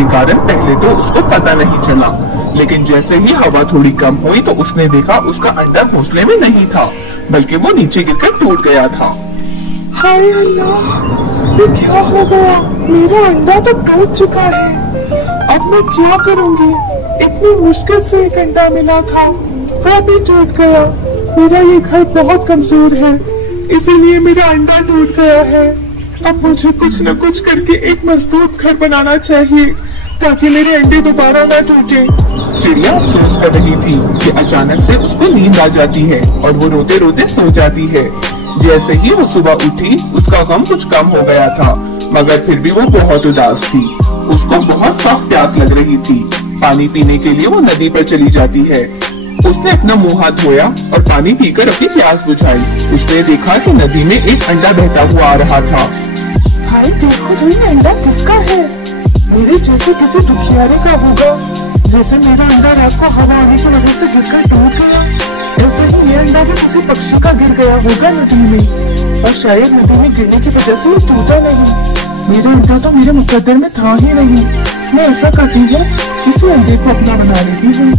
जिसके कारण पहले तो उसको पता नहीं चला, लेकिन जैसे ही हवा थोड़ी कम हुई तो उसने देखा उसका अंडा घोंसले में नहीं था, बल्कि वो नीचे गिरकर टूट गया था। हाय अल्लाह, ये क्या हो गया? मेरा अंडा तो टूट चुका है। अब मैं क्या करूँगी? इतनी मुश्किल से एक अंडा मिला था, वो भी टूट गया। मेरा ये घर बहुत कमजोर है, इसीलिए मेरा अंडा टूट गया है। अब मुझे कुछ न कुछ करके एक मजबूत घर बनाना चाहिए ताकि मेरे अंडे दोबारा न टूटे। चिड़िया अफसोस कर रही थी कि अचानक से उसको नींद आ जाती है और वो रोते रोते सो जाती है। जैसे ही वो सुबह उठी उसका गम कुछ कम हो गया था, मगर फिर भी वो बहुत उदास थी। उसको बहुत सख्त प्यास लग रही थी। पानी पीने के लिए वो नदी पर चली जाती है। उसने अपना मुंह हाथ धोया और पानी पीकर अपनी प्यास बुझाई। उसने देखा कि नदी में एक अंडा बहता हुआ आ रहा था। भाई देखो तो ये अंडा किसका है? मेरे जैसे किसी दुखियारे का होगा। जैसे मेरा अंडा रात को हवा आने की वजह से गिरकर टूट गया, ऐसे ही ये अंडा भी किसी पक्षी का गिर गया होगा नदी में, और शायद नदी में गिरने की वजह से ये टूटा नहीं। मेरा अंडा तो मेरे मुकद्दर में था ही नहीं। मैं ऐसा करती हूँ, इसी अंडे को अपना बना लेती हूँ।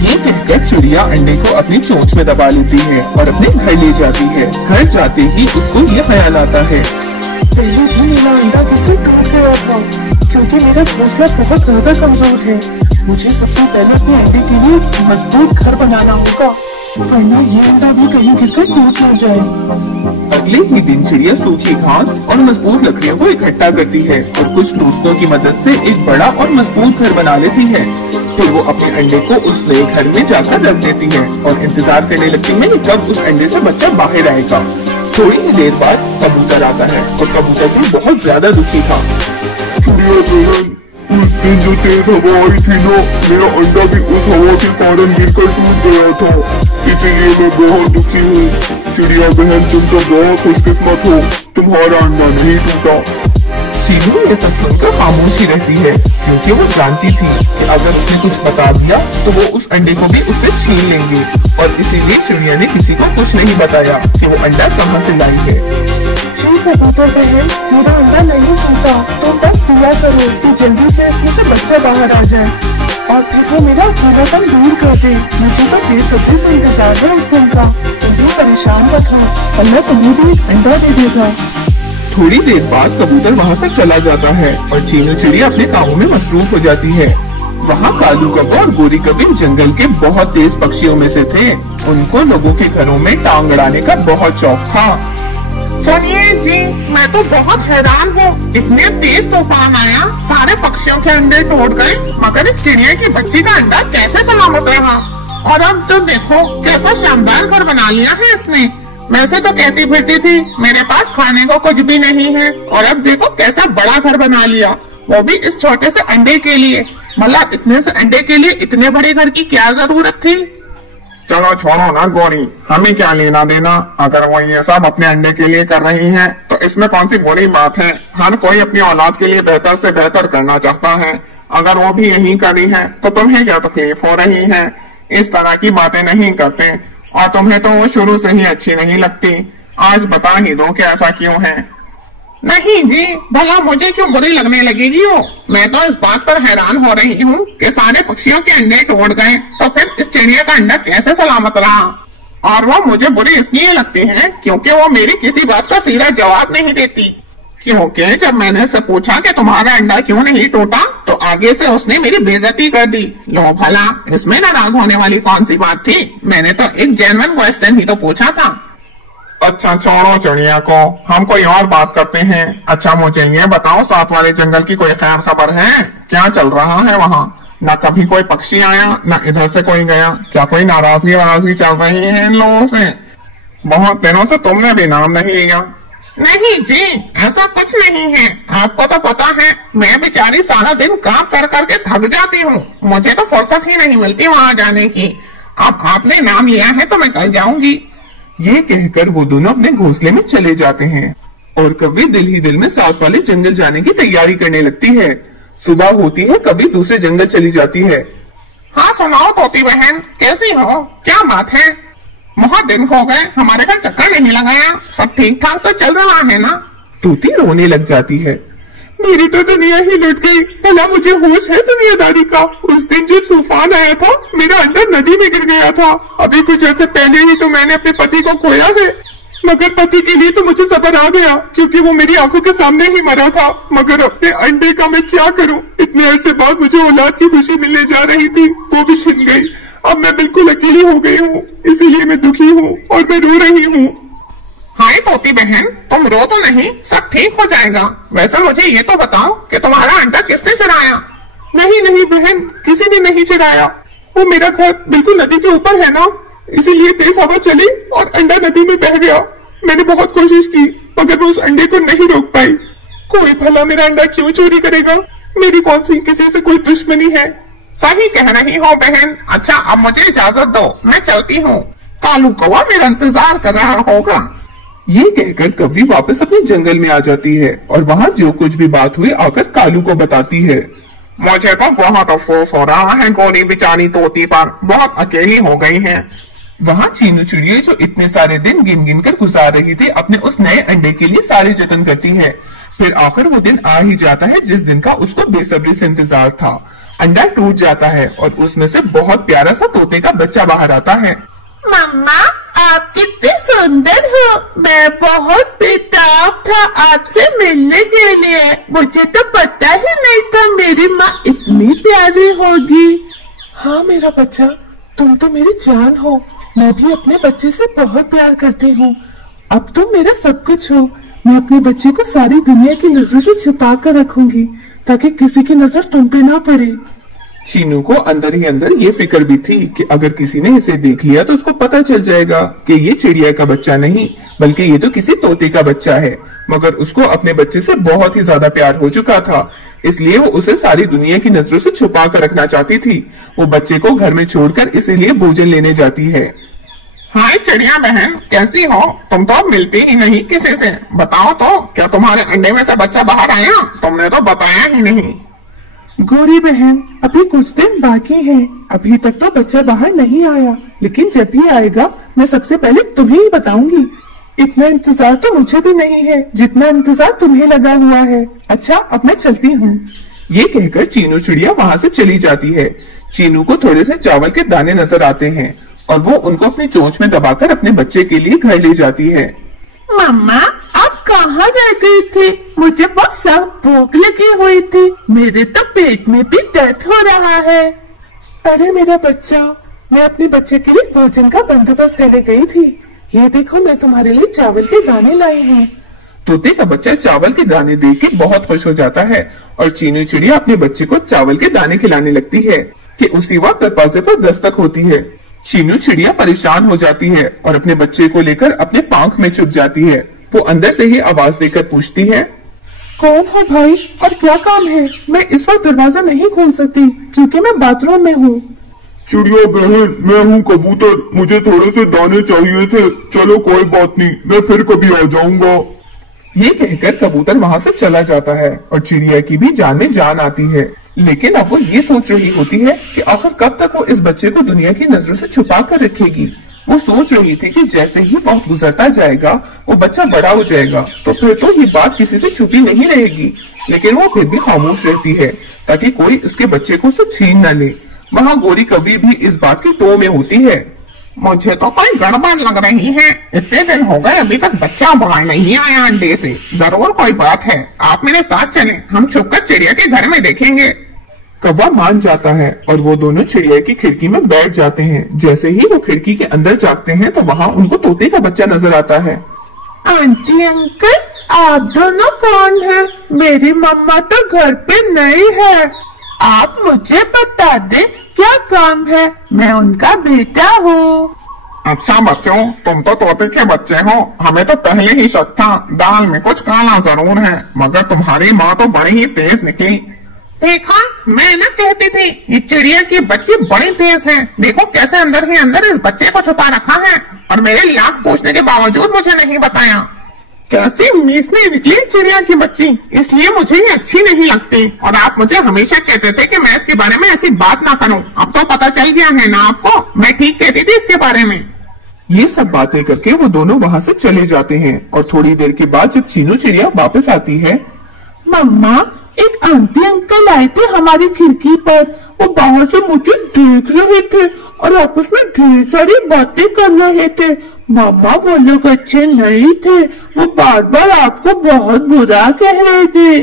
ये कहकर चिड़िया अंडे को अपनी चोंच में दबा लेती है और अपने घर ले जाती है। घर जाते ही उसको ये ख्याल आता है, पहले भी मेरा अंडा गिरकर टूट गया था, क्योंकि मेरा घोंसला बहुत ज्यादा कमजोर है। मुझे सबसे पहले अपने अंडे के लिए एक मजबूत घर बनाना होगा, वरना ये अंडा भी कहीं गिरकर टूट न जाए। अगले ही दिन चिड़िया सूखी घास और मजबूत लकड़ियों को इकट्ठा करती है और कुछ दोस्तों की मदद से एक बड़ा और मजबूत घर बना लेती है। फिर वो अपने अंडे को उस नए घर में जाकर रख देती है और इंतजार करने लगती है कि कब उस अंडे से बच्चा बाहर आएगा। थोड़ी ही देर बाद कबूतर आता है और कबूतर भी बहुत ज्यादा दुखी था। चिड़िया बहन, उस दिन जो तेज हवा आई थी ना, मेरा अंडा भी उस हवा के कारण गिरकर टूट गया था, इसीलिए मैं बहुत दुखी हूँ। चिड़िया बहन, तुम तो बहुत खुशकिस्मत हो, तुम्हारा अंडा नहीं टूटा। चीनू ये सब सुनकर खामोश ही रहती है, क्योंकि वो जानती थी कि अगर उसने कुछ बता दिया तो वो उस अंडे को भी उससे छीन लेंगे, और इसीलिए चिड़िया ने किसी को कुछ नहीं बताया कि वो अंडा कहाँ से लाई है। कबूतर बहन, मेरा अंडा नहीं टूटा, तो बस दुआ करो कि जल्दी से इसमें से बच्चा बाहर आ जाए और फिर वो मेरा अकेलापन दूर कर दे। मुझे तो बेसब्री से इंतजार है उस दिन का। तुम भी परेशान मत हो, अल्लाह तुम्हें भी एक अंडा दे देगा। थोड़ी देर बाद कबूतर वहाँ से चला जाता है और चीनू चिड़िया अपने कामों में मसरूफ हो जाती है। वहाँ कालू कब्बा और गोरी कबीर जंगल के बहुत तेज पक्षियों में से थे। उनको लोगों के घरों में टांग अड़ाने का बहुत शौक था। सुनिए जी, मैं तो बहुत हैरान हूँ, इतने तेज तूफान आया, सारे पक्षियों के अंडे टूट गए, मगर इस चिड़िया की बच्ची का अंडा कैसे सलामत रहा। और अब तो देखो कैसा शानदार घर बना लिया है इसने। वैसे तो कहती फिरती थी मेरे पास खाने को कुछ भी नहीं है, और अब देखो कैसा बड़ा घर बना लिया, वो भी इस छोटे से अंडे के लिए। मतलब इतने से अंडे के लिए इतने बड़े घर की क्या जरूरत थी। चलो छोड़ो ना गोरी, हमें क्या लेना देना। अगर वो ये सब अपने अंडे के लिए कर रही है तो इसमें कौन सी बुरी बात है। हर कोई अपनी औलाद के लिए बेहतर से बेहतर करना चाहता है। अगर वो भी यही करी है तो तुम्हें क्या तकलीफ हो रही है। इस तरह की बातें नहीं करते, और तुम्हें तो वो शुरू से ही अच्छी नहीं लगती। आज बता ही दो कि ऐसा क्यों है। नहीं जी, भला मुझे क्यों बुरी लगने लगेगी वो। मैं तो इस बात पर हैरान हो रही हूँ कि सारे पक्षियों के अंडे टूट गए, तो फिर इस चिड़िया का अंडा कैसे सलामत रहा। और वो मुझे बुरी इसलिए लगती है क्योंकि वो मेरी किसी बात का सीधा जवाब नहीं देती। क्योंकि जब मैंने उससे पूछा कि तुम्हारा अंडा क्यों नहीं टूटा, तो आगे से उसने मेरी बेइज्जती कर दी। लो भला, इसमें नाराज होने वाली कौन सी बात थी। मैंने तो एक जेन्युइन क्वेश्चन ही तो पूछा था। अच्छा छोड़ो चिड़िया को, हम कोई और बात करते हैं। अच्छा मुझे ये बताओ, साथ वाले जंगल की कोई खैर खबर है? क्या चल रहा है वहाँ? न कभी कोई पक्षी आया, न इधर से कोई गया। क्या कोई नाराजगी वाराजगी चल रही है इन लोगों से? बहुत दिनों से तुमने भी नाम नहीं लिया। नहीं जी, ऐसा कुछ नहीं है। आपको तो पता है मैं बेचारी सारा दिन काम कर करके थक जाती हूँ, मुझे तो फुर्सत ही नहीं मिलती वहाँ जाने की। अब आपने नाम लिया है तो मैं कल जाऊंगी। ये कहकर वो दोनों अपने घोंसले में चले जाते हैं और कभी दिल ही दिल में साथ वाले जंगल जाने की तैयारी करने लगती है। सुबह होती है, कभी दूसरे जंगल चली जाती है। हाँ सुनाओ तोती बहन, कैसी हो, क्या बात है? बहुत दिन हो गए हमारे घर चक्कर नहीं लगाया, सब ठीक ठाक तो चल रहा है ना? तोती रोने लग जाती है। मेरी तो दुनिया ही लुट गई। भला मुझे होश है दुनियादारी का? उस दिन जब तूफान आया था मेरा अंडा नदी में गिर गया था। अभी कुछ अर्से पहले ही तो मैंने अपने पति को खोया है, मगर पति के लिए तो मुझे सब्र आ गया क्योंकि वो मेरी आंखों के सामने ही मरा था। मगर अपने अंडे का मैं क्या करूं? इतने अरसे बाद मुझे औलाद की खुशी मिलने जा रही थी, वो भी छिन गई। अब मैं बिल्कुल अकेली हो गई हूँ, इसीलिए मैं दुखी हूँ और मैं रो रही हूँ। हाय तोती बहन, तुम रो तो नहीं, सब ठीक हो जाएगा। वैसे मुझे ये तो बताओ कि तुम्हारा अंडा किसने चुराया? नहीं नहीं बहन, किसी ने नहीं चुराया। वो मेरा घर बिल्कुल नदी के ऊपर है ना, इसीलिए तेज हवा चली और अंडा नदी में बह गया। मैंने बहुत कोशिश की मगर मैं उस अंडे को नहीं रोक पाई। कोई भला मेरा अंडा क्यों चोरी करेगा? मेरी कौन सी किसी से कोई दुश्मनी है? सही कह रही हो बहन। अच्छा अब मुझे इजाजत दो, मैं चलती हूँ। कालू कौवा मेरा इंतजार कर रहा होगा। ये कहकर कौवी वापस अपने जंगल में आ जाती है और वहाँ जो कुछ भी बात हुई आकर कालू को बताती है। मुझे तो बहुत अफसोस हो रहा है गोरी बेचारी तोती पर, बहुत अकेली हो गई है। वहाँ चीनू चिड़िया जो इतने सारे दिन गिन गिन कर गुजार रही थी अपने उस नए अंडे के लिए सारे जतन करती है। फिर आखिर वो दिन आ ही जाता है जिस दिन का उसको बेसब्री से इंतजार था। अंडा टूट जाता है और उसमें से बहुत प्यारा सा तोते का बच्चा बाहर आता है। मम्मा आप कितने सुंदर हो, मैं बहुत बेताब था आपसे मिलने के लिए। मुझे तो पता ही नहीं था मेरी माँ इतनी प्यारी होगी। हाँ मेरा बच्चा, तुम तो मेरी जान हो। मैं भी अपने बच्चे से बहुत प्यार करती हूँ। अब तुम मेरा सब कुछ हो। मैं अपने बच्चे को सारी दुनिया की नजरों से छिपा कर रखूंगी ताकि किसी की नजर तुम पे ना पड़े। शीनू को अंदर ही अंदर ये फिक्र भी थी कि अगर किसी ने इसे देख लिया तो उसको पता चल जाएगा कि ये चिड़िया का बच्चा नहीं बल्कि ये तो किसी तोते का बच्चा है। मगर उसको अपने बच्चे से बहुत ही ज्यादा प्यार हो चुका था, इसलिए वो उसे सारी दुनिया की नजरों से छुपा कर रखना चाहती थी। वो बच्चे को घर में छोड़कर इसीलिए भोजन लेने जाती है। हाय चिड़िया बहन, कैसी हो? तुम तो अब मिलती ही नहीं किसी से। बताओ तो क्या तुम्हारे अंडे में से बच्चा बाहर आया? तुमने तो बताया ही नहीं। गोरी बहन, अभी कुछ दिन बाकी है। अभी तक तो बच्चा बाहर नहीं आया, लेकिन जब भी आएगा मैं सबसे पहले तुम्हें ही बताऊंगी। इतना इंतजार तो मुझे भी नहीं है जितना इंतजार तुम्हें लगा हुआ है। अच्छा अब मैं चलती हूँ। ये कहकर चीनू चिड़िया वहाँ से चली जाती है। चीनू को थोड़े से चावल के दाने नजर आते हैं और वो उनको अपनी चोंच में दबाकर अपने बच्चे के लिए घर ले जाती है। मम्मा आप कहाँ रह गई थी? मुझे बहुत सख्त भूख लगी हुई थी। मेरे तो पेट में भी दर्द हो रहा है। अरे मेरा बच्चा, मैं अपने बच्चे के लिए भोजन का बंदोबस्त करने गई थी। ये देखो मैं तुम्हारे लिए चावल के दाने लाई हूँ। तोते का बच्चा चावल के दाने देख के बहुत खुश हो जाता है और चीनू चिड़िया अपने बच्चे को चावल के दाने खिलाने लगती है कि उसी वक्त दरवाजे पर दस्तक होती है। चीनू चिड़िया परेशान हो जाती है और अपने बच्चे को लेकर अपने पांख में छुप जाती है। वो अंदर से ही आवाज देकर पूछती है, कौन है भाई और क्या काम है? मैं इस वक्त दरवाजा नहीं खोल सकती क्योंकि मैं बाथरूम में हूँ। चिड़िया बहन, मैं हूँ कबूतर, मुझे थोड़े से दाने चाहिए थे। चलो कोई बात नहीं, मैं फिर कभी आ जाऊंगा। ये कहकर कबूतर वहाँ से चला जाता है और चिड़िया की भी जान में जान आती है। लेकिन अब वो ये सोच रही होती है कि आखिर कब तक वो इस बच्चे को दुनिया की नजरों से छुपा कर रखेगी। वो सोच रही थी कि जैसे ही वक्त गुजरता जाएगा वो बच्चा बड़ा हो जाएगा तो फिर तो ये बात किसी से छुपी नहीं रहेगी। लेकिन वो फिर भी खामोश रहती है ताकि कोई उसके बच्चे को उसे छीन न ले। वहाँ गोरी कौवी भी इस बात की टो में होती है। मुझे तो कोई गड़बड़ लग रही है। इतने दिन हो गए अभी तक बच्चा बाहर नहीं आया अंडे से। जरूर कोई बात है। आप मेरे साथ चलें, हम छुपकर चिड़िया के घर में देखेंगे। कौवा मान जाता है और वो दोनों चिड़िया की खिड़की में बैठ जाते हैं। जैसे ही वो खिड़की के अंदर झांकते हैं तो वहाँ उनको तोते का बच्चा नजर आता है। आंटी अंकल आप दोनों कौन हैं? मेरी मम्मा तो घर पे नहीं है। आप मुझे बता दे क्या काम है? मैं उनका बेटा हूँ। अच्छा बच्चों, तुम तो तोते के बच्चे हो। हमें तो पहले ही शक था, दाल में कुछ काला जरूर है। मगर तुम्हारी माँ तो बड़ी ही तेज निकली। देखा, मैं ना कहती थी ये चिड़िया की बच्ची बड़ी तेज है। देखो कैसे अंदर ही अंदर इस बच्चे को छुपा रखा है और मेरे लाख पूछने के बावजूद मुझे नहीं बताया। कैसी मीसने निकली चिड़िया की बच्ची, इसलिए मुझे ये अच्छी नहीं लगती। और आप मुझे हमेशा कहते थे कि मैं इसके बारे में ऐसी बात ना करूं। अब तो पता चल गया है ना आपको, मैं ठीक कहती थी इसके बारे में। ये सब बातें करके वो दोनों वहाँ से चले जाते हैं और थोड़ी देर के बाद जब चीनू चिड़िया वापस आती है, मम्मा एक आंटी अंकल आए थे हमारी खिड़की पर। वो बाहर से मुझे देख रहे थे और आपस में ढेर सारी बातें कर रहे थे। मामा वो लोग अच्छे नहीं थे, वो बार बार आपको बहुत बुरा कह रहे थे।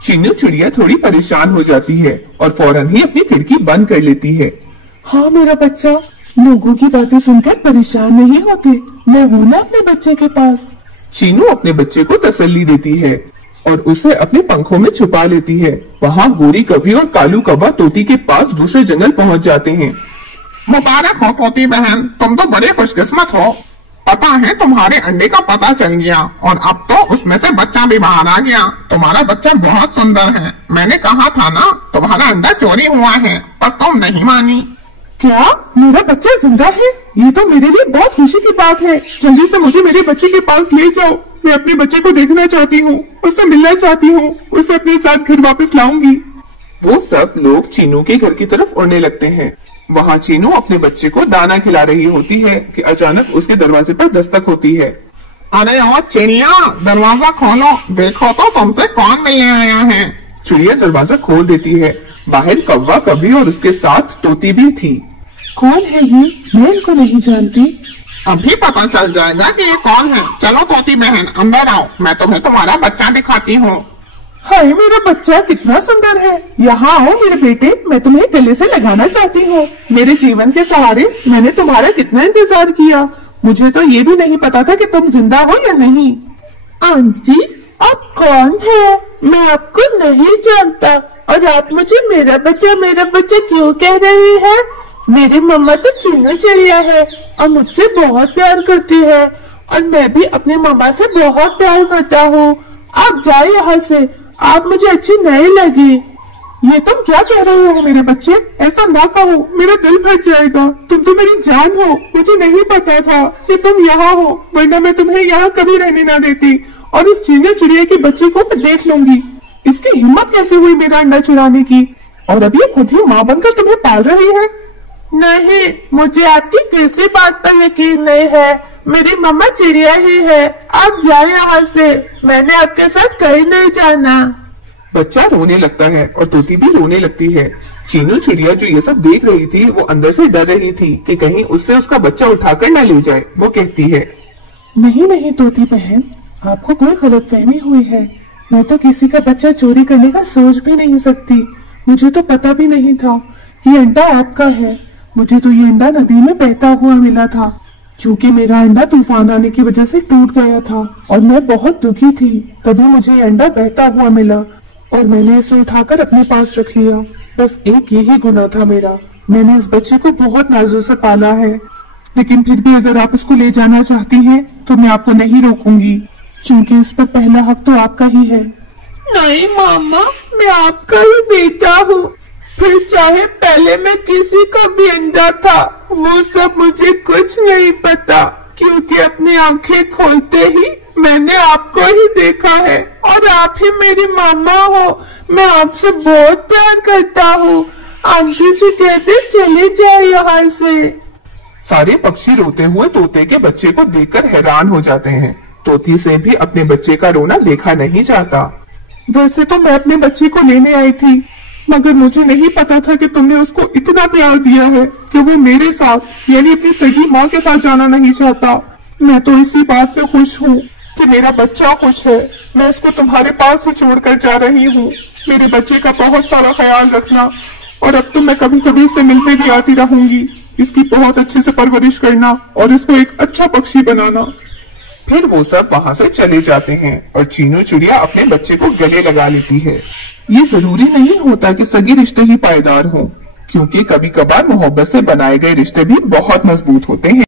चीनू चिड़िया थोड़ी परेशान हो जाती है और फौरन ही अपनी खिड़की बंद कर लेती है। हाँ मेरा बच्चा, लोगों की बातें सुनकर परेशान नहीं होते, मैं हूँ ना अपने बच्चे के पास। चीनू अपने बच्चे को तसल्ली देती है और उसे अपने पंखों में छुपा लेती है। वहाँ गोरी कभी और कालू कौवा तोती के पास दूसरे जंगल पहुँच जाते हैं। मुबारक हो तोती बहन, तुम तो बड़े खुशकिस्मत हो। पता है तुम्हारे अंडे का पता चल गया और अब तो उसमें से बच्चा भी बाहर आ गया। तुम्हारा बच्चा बहुत सुंदर है। मैंने कहा था ना तुम्हारा अंडा चोरी हुआ है, पर तुम नहीं मानी। क्या मेरा बच्चा जिंदा है? ये तो मेरे लिए बहुत खुशी की बात है। जल्दी से मुझे मेरे बच्चे के पास ले जाओ। मैं अपने बच्चे को देखना चाहती हूँ, उससे मिलना चाहती हूँ, उसे अपने साथ घर वापस लाऊंगी। वो सब लोग चीनू के घर की तरफ उड़ने लगते हैं। वहाँ चीनू अपने बच्चे को दाना खिला रही होती है कि अचानक उसके दरवाजे पर दस्तक होती है। अरे ओ चिड़िया, दरवाजा खोलो, देखो तो तुमसे कौन मिलने आया है। चिड़िया दरवाजा खोल देती है। बाहर कौवा कभी और उसके साथ तोती भी थी। कौन है ये? मैं इनको नहीं जानती। अभी पता चल जाएगा कि ये कौन है। चलो तोती बहन अंदर आओ, मैं तुम्हें तुम्हारा बच्चा दिखाती हूँ। हाय मेरा बच्चा कितना सुंदर है। यहाँ आओ मेरे बेटे, मैं तुम्हें गले से लगाना चाहती हूँ। मेरे जीवन के सहारे मैंने तुम्हारा कितना इंतजार किया। मुझे तो ये भी नहीं पता था कि तुम जिंदा हो या नहीं। आंटी आप कौन है? मैं आपको नहीं जानता और आप मुझे मेरा बच्चा क्यों कह रही है? मेरी मम्मा तो चीनू चिड़िया है और मुझसे बहुत प्यार करती है और मैं भी अपनी मम्मा से बहुत प्यार करता हूँ। आप जाए यहाँ से, आप मुझे अच्छी नहीं लगी। ये तुम क्या कह रहे हो मेरे बच्चे? ऐसा ना कहो, मेरा दिल फट जाएगा। तुम तो मेरी जान हो। मुझे नहीं पता था कि तुम यहाँ हो, वरना मैं तुम्हें यहाँ कभी रहने ना देती और इस चीनू चिड़िया के बच्चे को मैं देख लूंगी। इसकी हिम्मत कैसे हुई मेरा अंडा चुराने की? और अब ये खुद ही माँ बनकर तुम्हें पाल रही है। नहीं, मुझे आपकी किसी बात पर यकीन नहीं है। मेरी मम्मा चिड़िया ही है। आप जाए यहाँ से, मैंने आपके साथ कहीं नहीं जाना। बच्चा रोने लगता है और तोती भी रोने लगती है। चीनू चिड़िया जो ये सब देख रही थी वो अंदर से डर रही थी कि कहीं उससे उसका बच्चा उठाकर न ले जाए। वो कहती है, नहीं तोती बहन, आपको कोई गलतफहमी हुई है। मैं तो किसी का बच्चा चोरी करने का सोच भी नहीं सकती। मुझे तो पता भी नहीं था कि अंडा आपका है। मुझे तो ये अंडा नदी में बहता हुआ मिला था, क्योंकि मेरा अंडा तूफान आने की वजह से टूट गया था और मैं बहुत दुखी थी। तभी मुझे ये अंडा बहता हुआ मिला और मैंने इसे उठाकर अपने पास रख लिया। बस एक यही गुनाह था मेरा। मैंने इस बच्चे को बहुत नाजुक से पाला है, लेकिन फिर भी अगर आप इसको ले जाना चाहती हैं तो मैं आपको नहीं रोकूंगी, क्योंकि इस पर पहला हक तो आपका ही है। नहीं मामा, मैं आपका ही बेटा हूँ। फिर चाहे पहले मैं किसी का भी अंडा था, वो सब मुझे कुछ नहीं पता, क्योंकि अपनी आंखें खोलते ही मैंने आपको ही देखा है और आप ही मेरी मामा हो। मैं आपसे बहुत प्यार करता हूँ। आंटी से कहते चले जाए यहाँ से। सारे पक्षी रोते हुए तोते के बच्चे को देखकर हैरान हो जाते हैं। तोती से भी अपने बच्चे का रोना देखा नहीं जाता। वैसे तो मैं अपने बच्चे को लेने आई थी, मगर मुझे नहीं पता था कि तुमने उसको इतना प्यार दिया है कि वो मेरे साथ यानी अपनी सगी माँ के साथ जाना नहीं चाहता। मैं तो इसी बात से खुश हूँ कि मेरा बच्चा खुश है। मैं इसको तुम्हारे पास ही छोड़कर जा रही हूँ। मेरे बच्चे का बहुत सारा ख्याल रखना और अब तो मैं कभी कभी इससे मिलने भी आती रहूंगी। इसकी बहुत अच्छे से परवरिश करना और इसको एक अच्छा पक्षी बनाना। फिर वो सब वहाँ से चले जाते हैं और चीनू चिड़िया अपने बच्चे को गले लगा लेती है। ये जरूरी नहीं होता कि सगी रिश्ते ही पायदार हों, क्योंकि कभी कभार मोहब्बत से बनाए गए रिश्ते भी बहुत मजबूत होते हैं।